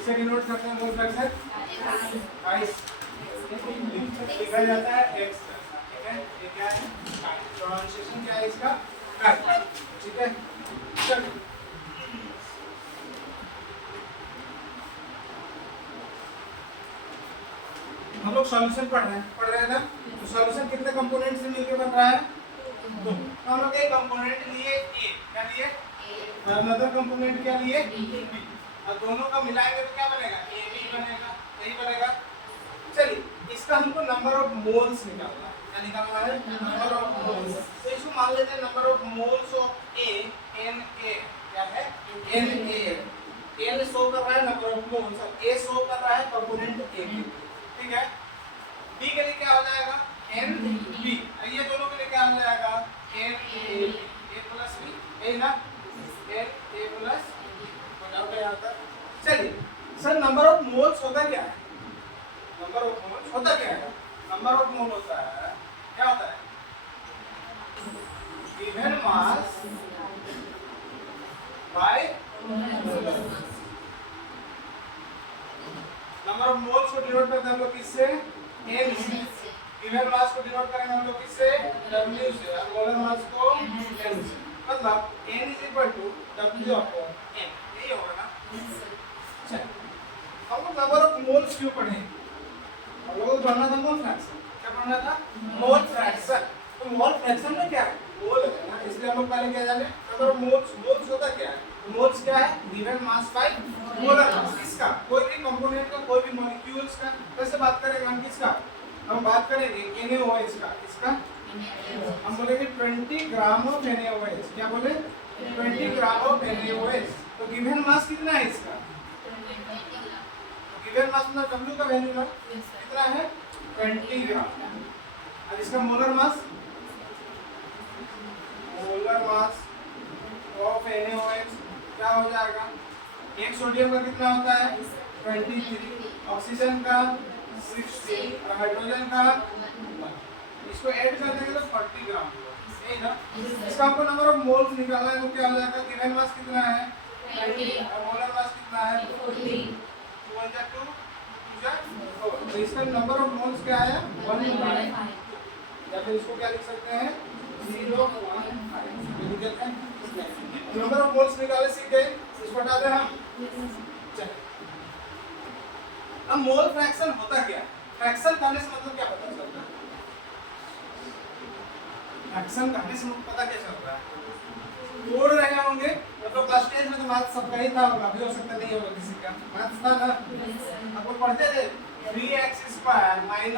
इसे डिनोट करते हैं मोल फ्रैक्शन आइस लिखा जाता है x, ठीक है। ये क्या है, प्रोनाउंसिएशन क्या है इसका, ठीक है। चलिए हम लोग सॉल्यूशन पढ़ रहे हैं ना। तो सॉल्यूशन कितने कंपोनेंट से मिलकर बन रहा है, दो। तो हम लोग एक कंपोनेंट लिए a, क्या लिए, अनदर कंपोनेंट क्या लिए b, और दोनों का मिलाएंगे तो क्या बनेगा, ab बनेगा, यही बनेगा। चलिए इसका हमको नंबर ऑफ मोल्स निकालना है, क्या निकालना है, नंबर ऑफ मोल्स। तो इसको मान लेते हैं number of moles of a, Na, क्या है, Na, n शो कर रहा है नंबर ऑफ मोल्स, और a शो कर रहा है कंपोनेंट a, ठीक है। b के लिए क्या हो जाएगा, Nb, ये दोनों के लिए क्या हो जाएगा, Na plus b, यही ना, Na plus बराबर यहाँ तक। चलिए सर नंबर ऑफ मोल्स होता क्या है, नंबर ऑफ मोल्स होता क्या है, नंबर ऑफ मोल होता है, क्या होता है, given mass by number of moles को डिनोट करते हैं हम लोग किससे, n से। गिवन मास को डिनोट करेंगे हम लोग किससे, w से, और मोलर मास को n से। मतलब n w अपॉन n, यही होगा ना। चलिए हम लोग नंबर ऑफ मोल्स क्यों पढ़े, हम लोग को पढ़ना था मोल फ्रैक्शन, क्या पढ़ना था, मोल फ्रैक्शन। तो मोल फ्रैक्शन में क्या है, मोल है ना, इसलिए हम लोग पहले क्या जाने, नंबर ऑफ मोल्स, मोल्स होता क्या है, मोल्स क्या है, given mass by molar mass. किसका, कोई भी कंपोनेंट का, कोई भी मॉलिक्यूल्स का। कैसे बात करेंगे हम, किसका, हम बात करेंगे NaOH का, किसका, हम बोलेंगे 20 ग्राम ऑफ NaOH, क्या बोले, 20 ग्राम ऑफ NaOH। तो गिवन मास कितना है इसका, गिवन मास मतलब W का वैल्यू ना कितना है, 20 ग्राम। और इसका मोलर मास ऑफ NaOH क्या हो जाएगा, एक सोडियम का कितना होता है 23, ऑक्सीजन का 60 और हाइड्रोजन का 1। इसको ऐड कर देंगे तो 40 ग्राम होगा, यही ना। इसका हमको नंबर ऑफ मोल्स निकालना है, तो क्या हो जाएगा, गिवन मास कितना है 20 और मोलर मास कितना है 40, 2 × 2 4। तो इसका नंबर ऑफ मोल्स क्या है 1/2, या फिर इसको क्या लिख सकते हैं 0.5। नंबर ऑफ मोल्स निकाले सीख गए, इसको हटा दें हम। चलिए अब मोल फ्रैक्शन होता क्या है, फ्रैक्शन कहने से मतलब क्या पता चलता है, फ्रैक्शन कहने से मतलब पता क्या चल रहा है, तोड़ रहे होंगे। मतलब क्लास 10 में तो मैथ सबका ही था, अभी हो सकता नहीं होगा किसी का, मैथ था ना, आपको पढ़ते थे 3x² - 7x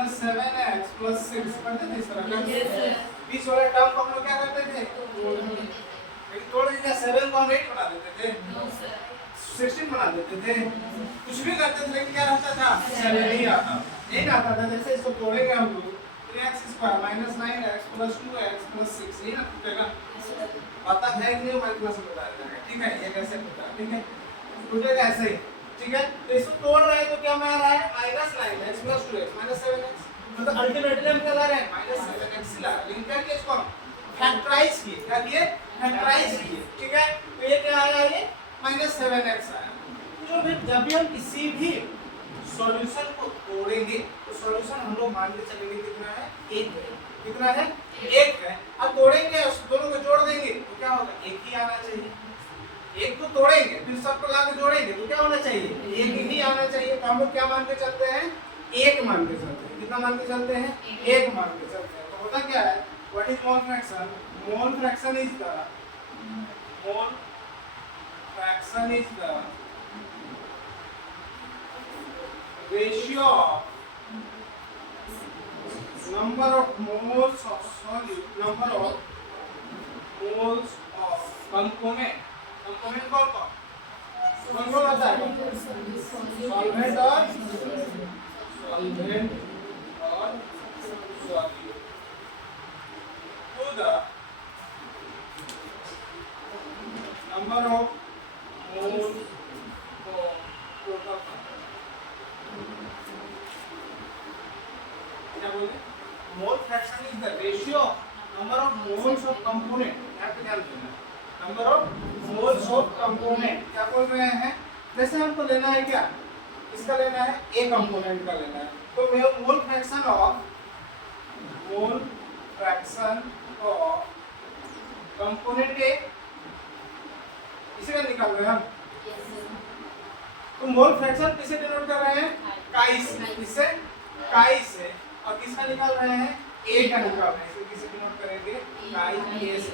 + 6 पढ़ते थे इस तरह का। बीच वाला टर्म को हम लोग क्या करते थे, तोड़ दीजिए, 7 को हम 8 बना देते थे, 16 बना देते थे, कुछ भी करते थे, लेकिन क्या रहता था, 7 ही आता, नहीं आता था। जैसे इसको तोड़ेंगे हम लोग 3x² - 9x + 2x + 6, ये ना टूटेगा, पता है कि नहीं, मैं क्लास में बता देंगे, ठीक है, ये कैसे टूटा, ठीक है, टूटेगा ऐसे ही, ठीक है। तो इसको तोड़ रहे हैं तो क्या में आ रहा है, -9x + 2x - 7x, मतलब अल्टीमेटली हम क्या ला रहे हैं, -7x ला रहे हैं, लेकिन क्या किया, इसको फैक्टराइज किए, क्या किए, फैक्टराइज किए, ठीक है। तो ये क्या आया, ये -7x आया। तो फिर जब भी हम किसी भी सॉल्यूशन को तोड़ेंगे तो सॉल्यूशन हम लोग मान के चलेंगे कितना है, 1 है, कितना है, 1 है। अब तोड़ेंगे, दोनों को जोड़ देंगे तो क्या होगा, 1 ही आना चाहिए। एक को तोड़ेंगे फिर सबको ला के जोड़ेंगे तो क्या होना चाहिए, 1 ही आना चाहिए। तो हम लोग क्या मान के चलते हैं, 1 मान के चलते हैं, कितना मान के चलते हैं, 1 मान के चलते हैं। तो होता क्या है, what is mole fraction, mole fraction is the ratio of number of moles of solute, number of moles of component कौन होता है, सॉल्वेंट और solute to the number of moles of total क्या बोले, mole fraction is the ratio of number of moles of component, यहाँ पे ध्यान देना, number of moles of component. क्या बोल रहे हैं, जैसे हमको लेना है क्या, इसका लेना है, ए कंपोनेंट का लेना है। तो मोल फ्रैक्शन ऑफ कंपोनेंट ए इसे का निकाल रहे हैं हम। तो मोल फ्रैक्शन किसे डिनोट कर रहे हैं? काई से। किससे? काई से। और किसका निकाल रहे हैं? ए का निकाल रहे हैं। इसे किसे डिनोट करेंगे? काई ए से।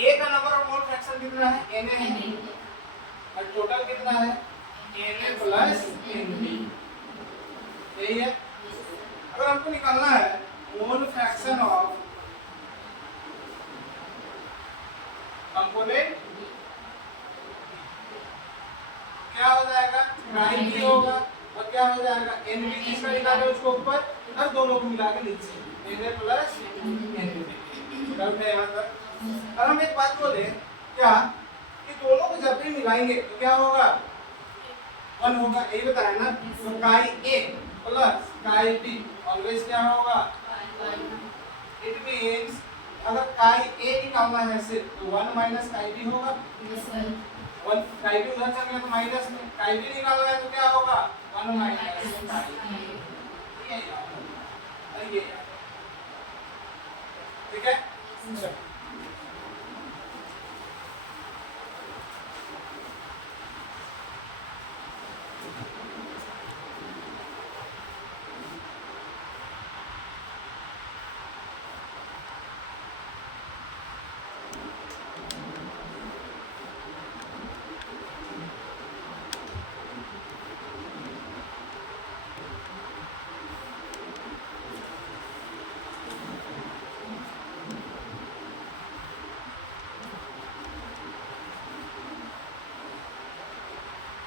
ए का नंबर ऑफ मोल फ्रैक्शन कितना है? Na है। और टोटल कितना है? Na plus Nb। यही है। अगर हमको निकालना है मोल फ्रैक्शन ऑफ कंपोनेंट, क्या हो जाएगा? Nb होगा। और क्या हो जाएगा? Nb किसका निकाले उसको ऊपर और दोनों को मिला के नीचे Na प्लस Nb। डाउट है यहाँ तक? और हम एक बात बोले क्या कि दोनों को जब भी मिलाएंगे तो क्या होगा? 1 होगा, यही बताया ना। तो काई ए प्लस काई बी ऑलवेज क्या होगा? 1। इट मींस अगर काई ए निकालना है सिर्फ तो 1 माइनस काई बी होगा। 1 काई बी उधर चल गया तो माइनस में, काई बी निकालना है तो क्या होगा? 1 माइनस काई। ये याद है। ठीक है?